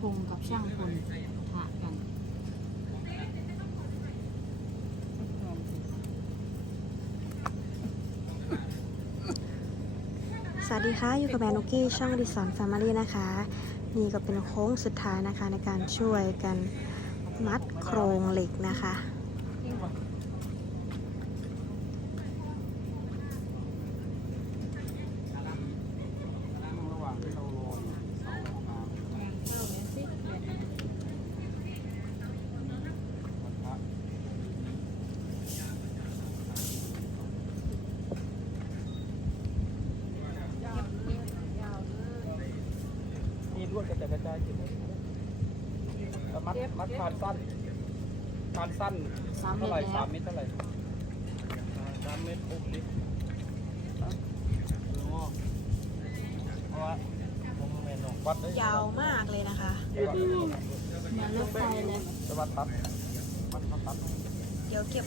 พงกับช่างพลปะทะกันสวัสดีค่ะอยู่กับแบรนด์นุกกี้ช่องดิสอนแฟมิลี่นะคะ นี่ก็เป็นโค้งสุดท้ายนะคะในการช่วยกันมัดโครงเหล็กนะคะหว่างที่เรารออยู่เสาออกมาปะทะ มี ลวดกระจายกระจายอยู่เลยแล้วมัดมัดคานสั้นคานสั้นสามเมตรเท่าไหร่แล้วสามเมตรเท่าไหร่สามเมตรหกลิตรเพราะว่าผมไม่นวัดได้ยาวมากเลยนะคะเหมือนรถไฟเลย จะวัดตัดวัดตัดเดี๋ยวเก็บ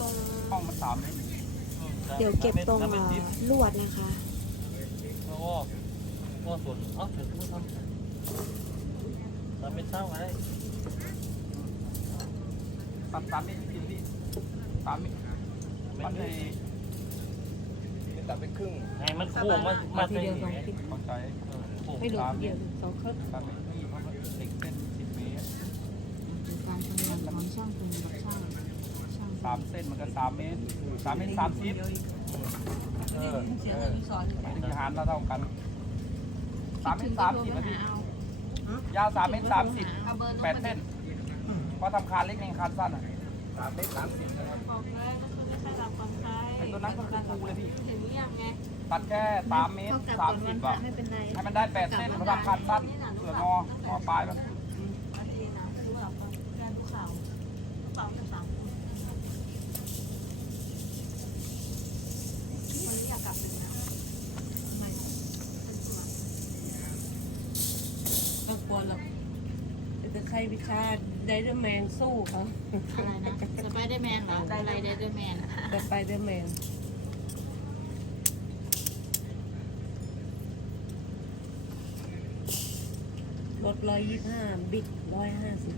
ตรง ห้องมันสามเมตรเดี๋ยวเก็บตรงเอ่อลวดนะคะโอ้โหส่วนเอ้าถึงผู้ทำ สามเป็นเศร้าไงสามสามเมตรจริงๆพี่สามเมตรมันในตัดเป็นครึ่งไงมันโค้งมามาใส่เข้าใจโค้งไม่รู้สามเมเดียตวรสองครึ่งสามเมตรพี่เพราะว่าเหล็กเส้นสิบเมตรคือการทำงานของช่างพลกับช่างช่างพสามลเส้นมันก็สามเมตรสามเมตรสามสิบเออเออไม่ได้หารเราเท่ากันสามเมตรสามสิบนาที ยาวสามเมตรสามสิบแปดเส้นเพราะทำคานเล็กเองคานสั้นอะสามเมตรสามสิบนะครับออกเลยก็คือไม่ใช่รับคนไทยไอ้ตัวนั้นก็คือครูเลยพี่ถึงยังไงตัดแค่สามเมตรสามสิบอะไม่เป็นไรให้มันได้แปดเส้นเขาทำคานสั้นเผื่ององอปลายมัน อันนี้นะคือแบบแกนภูเขาภูเขาเป็นสามคนวันนี้อยากกลับเป็นนะทำไมเป็นสวน ก็กลัว หรอกแต่ใครวิชาไดเดอร์แมนสู้เขาอะไรนะสไปเดอร์แมนเหรออะไรเดอร์แมนแต่ไปเดอร์แมนรถร้อยยี่ห้าบิ๊กร้อยห้าสิบ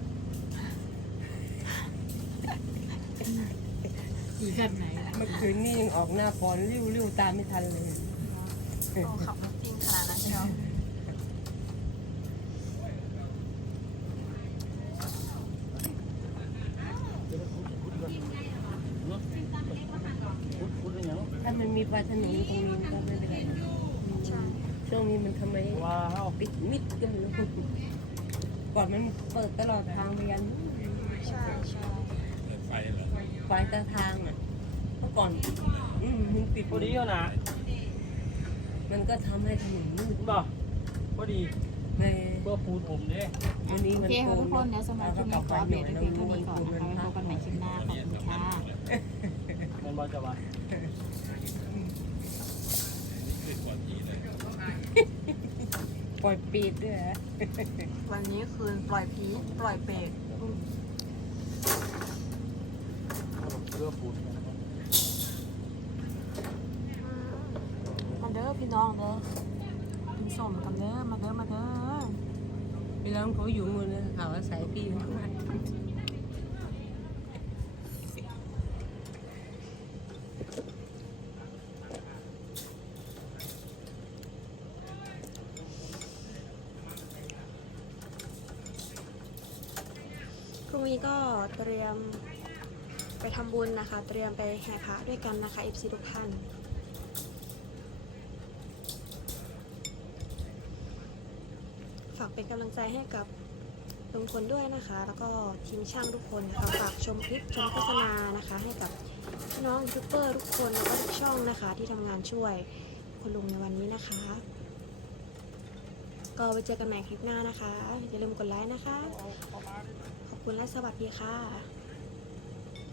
ขี่กันไหนล่ะเมื่อคืนนี้ยังออกหน้าปอนริ้วริ้วตามไม่ทันเลยโอ้ขับรถจริงขนาดนั้นเชียว พุดพุดอะไรอย่าง ถ้า มันมีปลาถนนตรงนี้มันก็ไม่เป็นไรใช่ช่วงนี้มันทำไมว้าวปิดมิดกันเลยก่อนมันเปิดตลอดทางไปยันใช่ใช่ไฟตาทางอะเมื่อก่อนอืมมันปิดพอดีเอานะมันก็ทำให้ถนนมืดบ่พอดีในเพื่อปูนผมเนี่ยวันนี้โอมันเคค่ะโกทุกคนเดี๋ยวสำหรับคลิปนี้ขออัปเดตไปไว้เพียงเท่านี้ก่อนนะคะไว้พบกันใหม่คลิปหน้าขอบคุณค่ะมันบ่จะว่า ปล่อยปีดด้วยฮะวันนี้คืนปล่อยพีปล่อยเปรตเพื่อปูนมาเด้อพี่น้องเด้อกินสมกันเด้อมาเด้อมาเด้อพี่น้องเขาอยู่มือนะเขาอาศัยพี่อยู่มาก รุ่งนี้ก็เตรียมไปทำบุญนะคะ เตรียมไปแห่พระด้วยกันนะคะ FC ทุกท่านฝากเป็นกำลังใจให้กับลุงพลด้วยนะคะ แล้วก็ทีมช่างทุกคนนะคะฝากชมคลิปชมโฆษณานะคะ ให้กับพี่น้องยูทูบเบอร์ทุกคนแล้วก็ทุกช่องนะคะ ที่ทำงานช่วยคุณลุงในวันนี้นะคะ ก็ไว้เจอกันใหม่คลิปหน้านะคะอย่าลืมกดไลค์นะคะ คุณและสวัสดีค่ะ